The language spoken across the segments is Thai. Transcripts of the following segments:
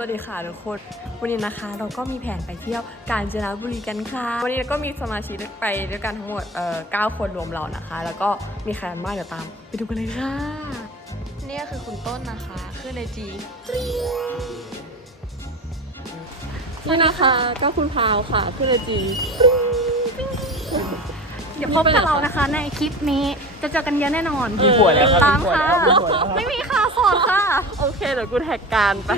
วัสดีค่ะทุกคน วันนี้นะคะ เราก็มีแผนไปเที่ยวกาญจนบุรีกันค่ะ วันนี้เราก็มีสมาชิกไปด้วยกันทั้งหมดเอ่อ9คนรวมเรานะคะ แล้วก็มีใครบ้างเดี๋ยวตาม ไปดูกันเลยค่ะ นี่ก็คือคุณต้นนะคะคือในจีนี่นะคะก็คุณพาวค่ะคือในจี เดี๋ยวพบกับเรานะคะ ในคลิปนี้จะเจอกันเยอะแน่นอนมีผัวแล้วครับตามค่ะ มีผัวแล้วครับ ไม่มีค่ะโสดค่ะ โอเคเดี๋ยวกูแท็กการไป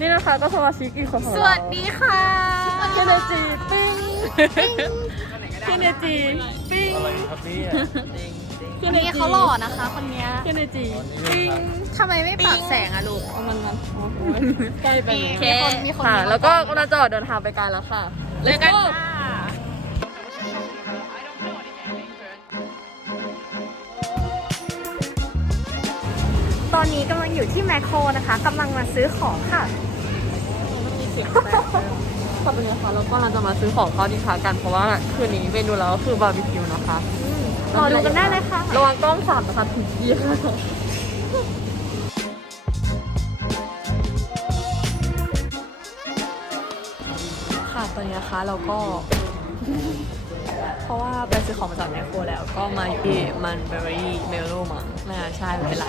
นี่นะคะก็สมาชิกอีกคนของสเราวัสดีค่ะคือในจีปิ้งคือในจีปิ้งอะไรครับเนี่ยคือในนี่จีเขาหล่อนะคะ คนเนี้ยคือในจีปิ้งทำไมไม่ปรับแสงอะลูก เอามันมันโอ้โหใกล้ไปมีไหมคนมีคน ค่ะมีแล้วก็กำลังจะออกเดินทางไปกันแล้วค่ะ เลยกัน Let's go ค่ะ อนนี้กำลังอยู่ที่แมคโครนะคะกำลังมาซื้อของค่ะค่ะเป็นไงคะเราก็กำลังจะมาซื้อของเข้าที่พักกันเพราะว่าคืนนี้เมนูเราก็คือบาร์บีคิวนะคะ รอดูกันได้เลยค่ะ ระวังกล้องสั่นนะคะถึงยี่ค่ะค่ะตอนนี้นะคะเราก็ เพราะว่าไปซื้อของมาจากแมคโครแล้วก็มาอยู่ที่มันเบอรี่เมลโล่มั้งไม่น่าใช่ไม่เป็นไร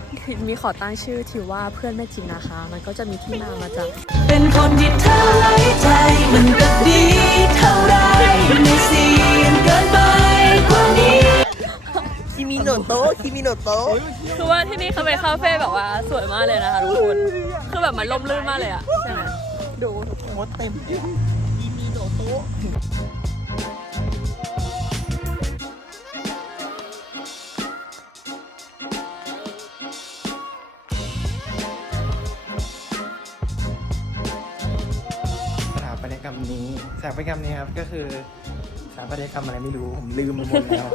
มีขอตั้งชื่อที่ว่าเพื่อนแม่จินนะคะ มันก็จะมีที่มามาจากเป็นคนที่เธอไว้ใจมันก็ดีเท่าไรไม่เสี่ยงเกินไปกว่านี้คิมิโนโตะคิมิโนโตะคือว่าที่นี่เขาเป็นคาเฟ่แบบว่าสวยมากเลยนะคะทุกคนคือแบบมันร่มรื่นมากเลยอะใช่ไหมดูทุกคนมดเต็มคิมิโนโตะ ถาปัตยกรรมนี้ครับก็คือสถาปัตยกรรมอะไรไม่รู้ผมลืมไปหมดแล้ว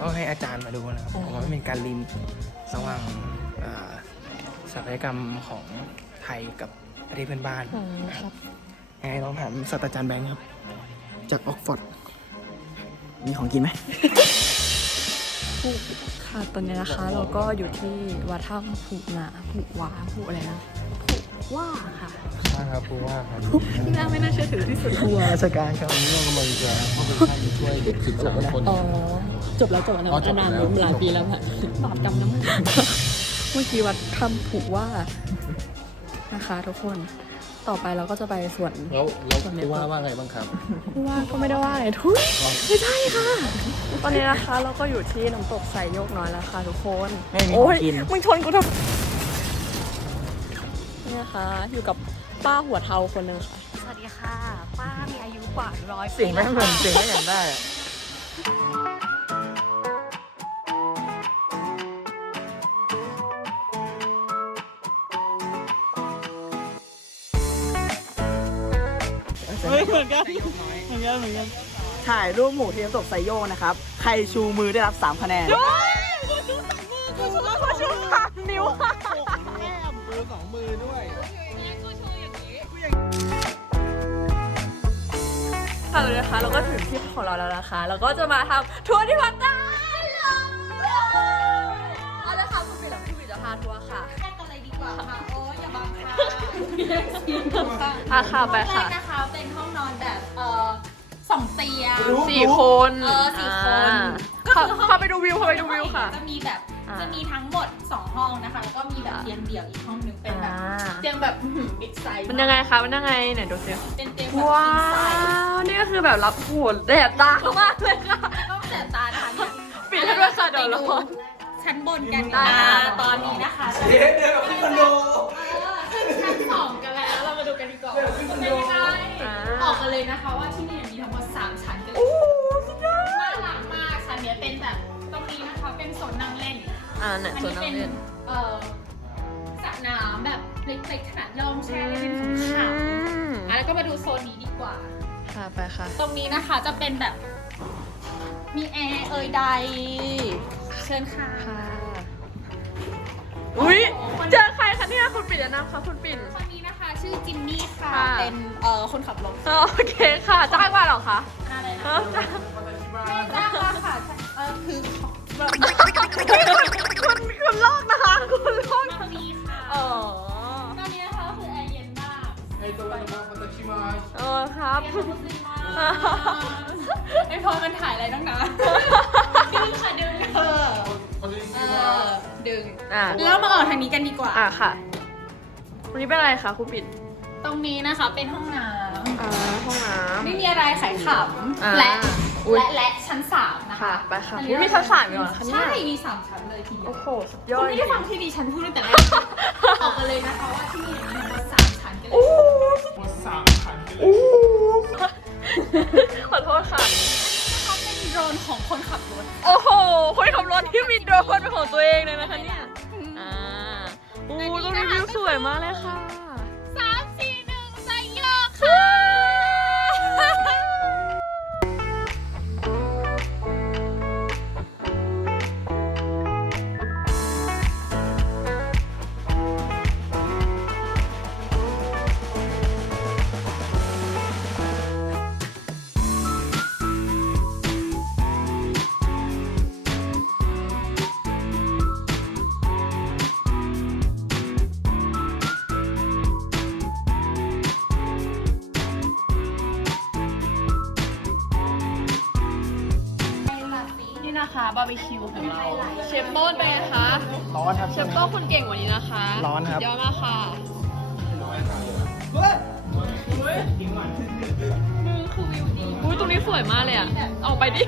ต้องให้อาจารย์มาดูนะครับผมว่ามันเป็นการลิงก์ระหว่างอ่าสถาปัตยกรรมของไทยกับประเทศเพื่อนบ้านอ๋อครับยังไงลองถามศาสตราจารย์แบงค์ครับ จากออกฟอร์ดมีของกินไหมค่ะตอนนี้นะคะ เราก็อยู่ที่วัดถ้ำผูหนาผูวาผูอะไรนะผู ว่าค่ะใช่ครับผู้ว่าครับที่น่าไม่น่าเชื่อถือที่สุดผู้ว่าราชการครับวันนี้เรากำลังจะเข้าไปช่วยเด็กสิบสามคนอ๋อจบแล้วจบแล้วนะอ๋อจบนานแล้วหลายปีแล้วค่ะบาปกรรมน้ำมันเมื่อกี้วัดถ้ำผูว่านะคะทุกคนต่อไปเราก็จะไปสวนแล้วแล้วผู้ว่าว่าไงบ้างครับผู้ว่าก็ไม่ได้ว่าไงทุยไม่ใช่ค่ะ ตอนนี้นะคะเราก็อยู่ที่น้ำตกไซโยกน้อยแล้วค่ะทุกคนไม่มีโอ้ยของกินมึงชนกูทำ นี่นะคะ อยู่กับป้าหัวเทาคนหนึ่งค่ะ สวัสดีค่ะ ป้ามีอายุกว่าร้อยปีเสียงไม่เหมือนเสียงไม่อย่างได้อะถ่ายรูปหมู่ที่น้ำตกไซโยกนะครับ ใครชูมือได้รับ 3 คะแนน เลยนะคะเราก็ถึงที่ของเราแล้วนะคะ เราก็จะมาทำทัวร์ที่พัตตาเอาเลยค่ะคุณปิ่นหลังพี่ปิ่นจะพาทัวร์ค่ะอะไรดีกว่าค่ะ โอ้ยอย่าบังค่ะอาค่ะไปแรค่ะกนะคะ เป็นห้องนอนแบบเอ่อสองเตียง สี่คนเออสี่คน อ่าเข้าเข้าไปดูวิวเข้าไปดูวิวค่ะ จะมีแบบ อ่า จะมีทั้งหมด2 ห้องนะคะ แล้วก็มีแบบเตียงเดี่ยวอีกห้องหนึงเป็นแบบอ่า เตียงแบบบิ๊กไซส์มันยังไงคะมันยังไงไหนดูสิเป็นเตียงแบบ ว้าบิ๊กไซส์วนี่ก็คือแบบรับโหดแดดตามากเลยค่ะ ต้องแสบตานะคะเนี่ยปิดให้ด้วยค่ะเดี๋ยวร้อน ชั้นบนกันได้อ่าค่ะ ตอนนี้นะคะเดี๋ยวเดี๋ยวขึ้นคอนโดเออขึ้นชั้นสองกันแล้วเรามาดูกันดีกว่าว่าเป็นยังไง อ่า ออกกันเลยนะคะว่าที่นี่มีทั้ง อ่าไหนอัส่วนนี้นั่เป็งนเล่นเอ่อสระน้ำแบบเล็กๆขนาดลองแช่เล่นขำๆ อะแล้วก็มาดูโซนนี้ดีกว่า ค่ะไปค่ะ ตรงนี้นะคะจะเป็นแบบ มีแอร์เอ่ยใด เชิญค่ะ ค่ะ อุ้ยเจอใครคะเนี่ยคุณปิ่นแนะนำค่ะคุณปิ่น คนนี้นะคะชื่อจิมมี่ค่ะ ค่ะ เป็นเอ่อคนขับรถอ๋อโอเคค่ะจ้างมาเหรอคะอะไรนะเออจ้าง ไม่จ้างมาค่ะเออคือ คุณคุณลอกนะคะ คุณลอกมาฟรีค่ะอ๋อตอนนี้นะคะก็คือแอร์เย็นมากเออครับเรียนมุสลิมมากไอพอมันถ่ายอะไรตั้งนานดึงค่ะดึงเออเออดึง อ่าแล้วมาออกทางนี้กันดีกว่า อ่าค่ะ วันนี้เป็นอะไรคะคุณปิ่นตรงนี้นะคะเป็นห้องน้อ่าห้องน้ำไม่มีอะไรขายขอ่าำและอุ๊ยและและชั้นสาม นะำค่ะคะไปค่ะอันอุ๊นี้ยมีชั้นสามอยู่เหรอคะเนี่ย ใช่มีสามชั้นเลยทีเดียว โอ้โห สุดยอคุดณไม่ได้ฟังที่ดิฉันพูดตั้งแต่แรกออกกันเลยนะคะว่าที่นี่มีทั้งหมดสามชั้นกันเลยโอ้โหขอโทษค่ะ เขาเป็นโดรนของคนขับรถโอ้โห คนขับรถที่มีโดรนเป็นของตัวเองเลยนะคะเนี่ย อ่าโอ้ตรงนี้วิวสวยมากเลย เราเชฟโต้นเป็นไงคะ ร้อนครับเชฟโต้นคุณเก่งกว่านี้นะคะร้อนครับสุดยอดมากค่ะอุ้ยตรงนี้สวยมากเลยอะ ออกไปดิ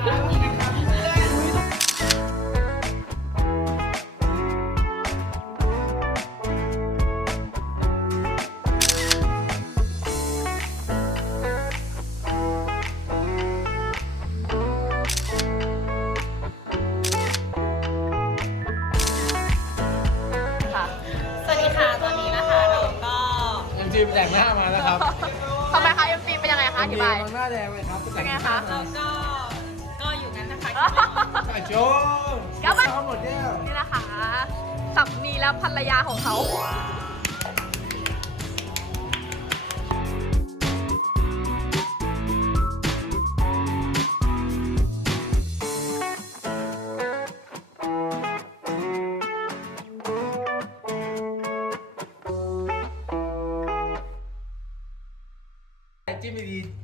ยังจีมแต่งหน้ามานะครับทำไมคะเอ็มซีเป็นยังไงคะอธิบายหน้าแดงเลยครับเป็นไงคะเราก็ก็อยู่นั้นนะคะไก่โจกลับมาซ้อมหมดแล้วนี่นะคะสามีและภรรยาของเขา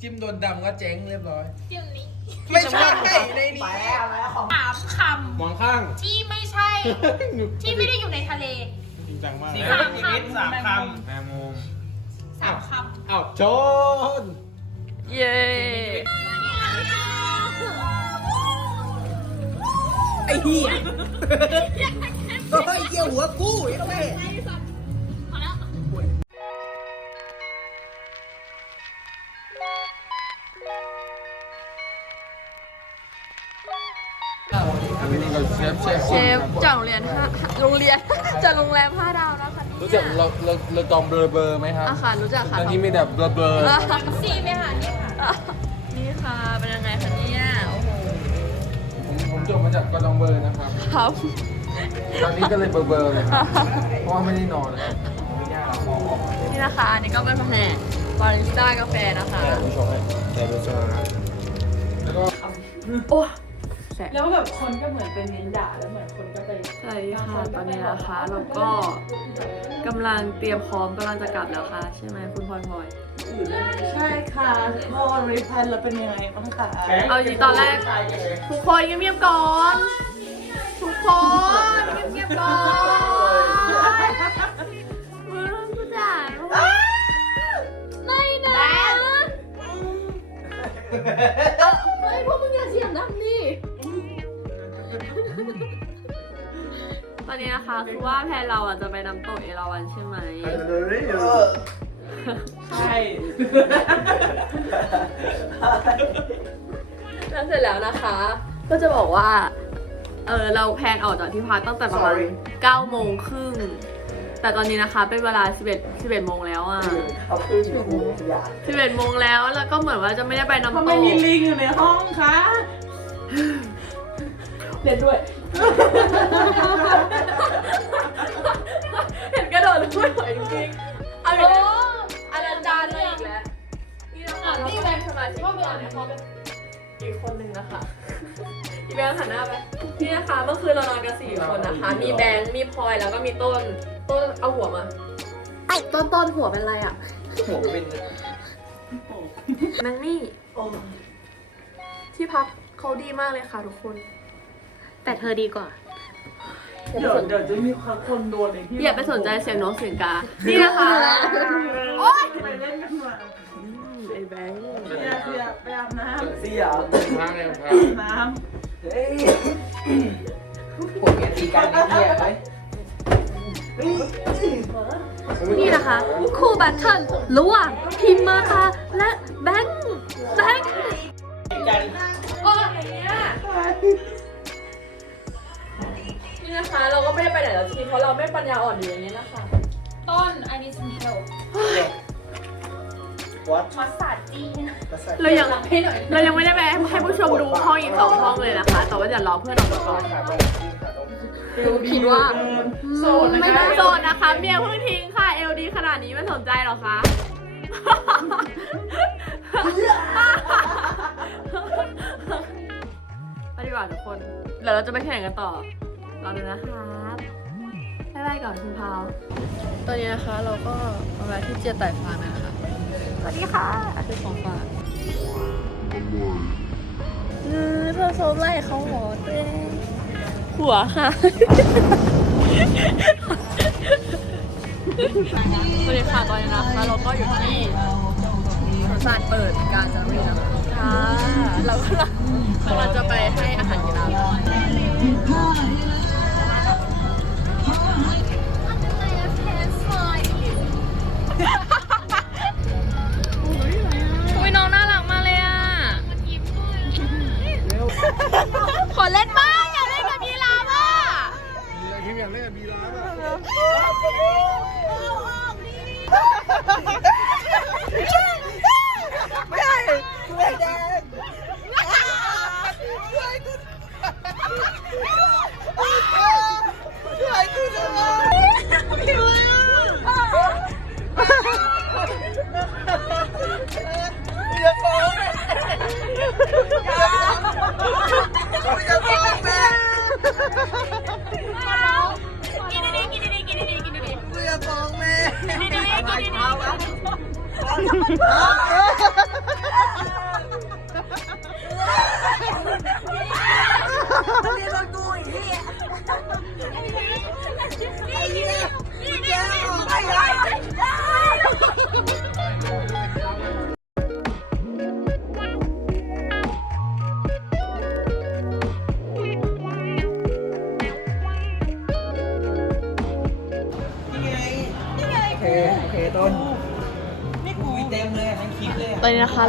จิ้มโดนดำก็เจ๊งเรียบร้อย เดี๋ยวนี้ไม่ใช่ในนี้สามคมองข้างำที่ไม่ใช่ ที่ไม่ได้อยู่ในทะเลจริงจังมากสามคำสามคำแมงมุมสามคอ้าวโจนเย้ไอ้เหี้ยเฮ้ยเกี่ยวหัวกู้ไอ้แม่เเราเราเราตอมเบลอเบอร์ไหมครับอาค่ะรู้จักค่ะตอนนี้มีแบบเบลอเบอร์ำซีไหมคะนี่ค่ะ นี่ค่ะ เป็นยังไงคะเนี่ย โอ้โห ผมผมจบมาจากกอตองเบอร์นะครับ ครับ ตอนนี้ก็เลยเบลอเบอร์เลยครับ เพราะว่าไม่ได้นอนเลยครับนี่นะคะ อันนี้ก็เป็นแผนกบาริสต้ากาแฟนะคะแต่ผู้ชมแต่ผู้ชมแล้วก็ โอ้แสบแล้วแบบคนก็เหมือนเป็นเน้นด่าแล้วเหมือนคนก็ไป สวัสดีค่ะ ตอนนี้นะคะเราก็กำลังเตรียมพร้อมกำลังจะกลับแล้วค่ะ ใช่ไหมคุณพลอยพลอยใช่ค่ะพอรีพันแล้วเป็นยังไงบ้างคะเอาจริงๆตอนแรกทุกคนเงียบๆก่อน ทุกคนเงียบๆก่อนมึงกูด่าไม่นะเฮ้ยพวกมึงอย่าเสียงดังดิ ตอนนี้นะคะคือว่าแพนเราอะจะไปน้ำตกเอราวัณใช่ไหม ใช่แล้วเสร็จแล้วนะคะ ก็จะบอกว่า เออเราแพลนออกจากที่พักตั้งแต่ประมาณ9โมงครึ่ง แต่ตอนนี้นะคะ เป็นเวลา 11 11 โมงแล้วอะ เอาขึ้นอยู่อย่า11 โมงแล้ว แล้วก็เหมือนว่าจะไม่ได้ไปน้ำทำตไมกมีลิงอยู่ในห้องคะเล่นด้วย เห็นกระโดดด้วยหอยจริงๆเอาอย่างนี้อาจารย์เลยอีกแล้วนี่นะคะเราก็เป็นสมาชิกที่อยู่ในห้องอีกคนหนึ่งนะคะอีแบงค์หันหน้าไปนี่นะคะเมื่อคืนเรานอนกันสี่คนนะคะ มีแบงค์มีพลอยแล้วก็มีต้น ต้นเอาหัวมาต้นต้นหัวเป็นไรอะหัวเป็นนังนี่ที่พักเขาดีมากเลยค่ะทุกคน แต่เธอดีกว่า เดี๋ยวเดี๋ยวจะมีคนโดนไอ้ที่อย่าไปสนใจเสียงน้องเสียงกา นี่นะคะไปเล่นกันมาไอ้แบงค์เสียเสียไปอาบน้เสียทางไงครับำน้เฮ้ยผมเนี่ยตีกันไอ้เหี้ยเลยนี่นะคะคู่แบทเทิลระหว่างพิมมาค่ะและแบงค์แบงค์กันโอ้ยอย่างเงี้ย นี่นะคะ เราก็ไม่ได้ไปไหนแล้วทีเพราะเราไม่ปัญญาอ่อนอยู่อย่างเงี้ยนะคะต้น I need some help วัดมาสาดจีนเรายังให้หน่อยเรายังไม่ได้ไปให้ผู้ชมดูห้องอีกสองห้องเลยนะคะ แต่ว่าเดี๋ยวรอเพื่อนออกมาก่อนคิดว่าำโซนนะไม่คะต้องโซนนะคะ เมียเพิ่งทิ้งค่ะเอลดีขนาดนี้ไม่สนใจหรอคะไปดีกว่าทุกคนเดี๋ยวเราจะไปที่ไหนกันต่อ รอดูนะคะบ๊ายบายก่อนคุณพาว ตอนนี้นะคะเราก็มาแวะที่เจียไต่ฟางนะคะสวัสดีค่ะซื้อของฝากเออเธอโซมไล่เขาหรอเต้หัวค่ะสวัสดีค่ะตอนนี้นะคะเราก็อยู่ที่สวนสัตว์เปิดกาญจนบุรีนะคะค่ะเราก็กำลังจะไปให้อาหารยีรา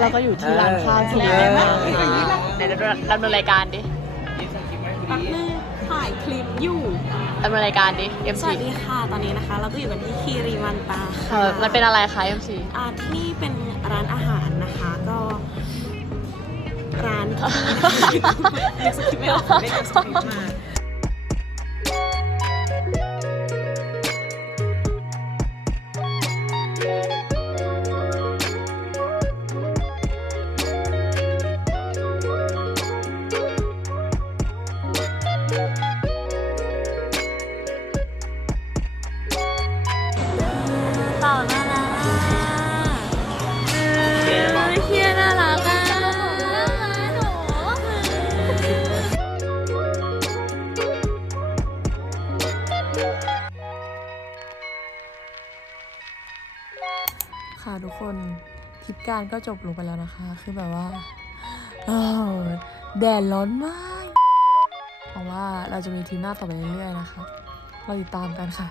เราก็อยู่ที่ร้านข้าวที่เอเรียอนมาไหนดำเนินรายการดิคลิปทั้งคลิปไหมกูดีถ่ายคลิปอยู่ดำเนินรายการดิ MC สวัสดีค่ะ ตอนนี้นะคะ เราก็อยู่กันที่คีรีมันตาเอค่ะอมันเป็นอะไรคะ MC อ่าที่นี่เป็นร้านอาหารนะคะ ก็ ร้านที่ เรียกสคริปต์ไม่ออกไม่เรียกสคริปต์มา ค่ะทุกคนทริปการก็จบลงไปแล้วนะคะ คือแบบว่าแดดร้อนมากเพราะว่าเราจะมีทริปหน้าต่อไปเรื่อยๆนะคะเราติดตามกันค่ะ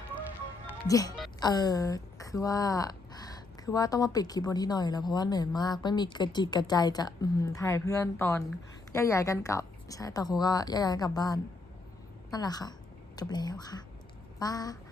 เย่เออคือว่า คือว่าต้องมาปิดคลิปบนที่หน่อยแล้วเพราะว่าเหนื่อยมากไม่มีกระจิตกระใจจะอืถ่ายเพื่อนตอนแยกย้ายกันกลับ ใช่แต่ครูก็แยกย้ายกันกลับบ้าน นั่นแหละค่ะ จบแล้วค่ะบ้าย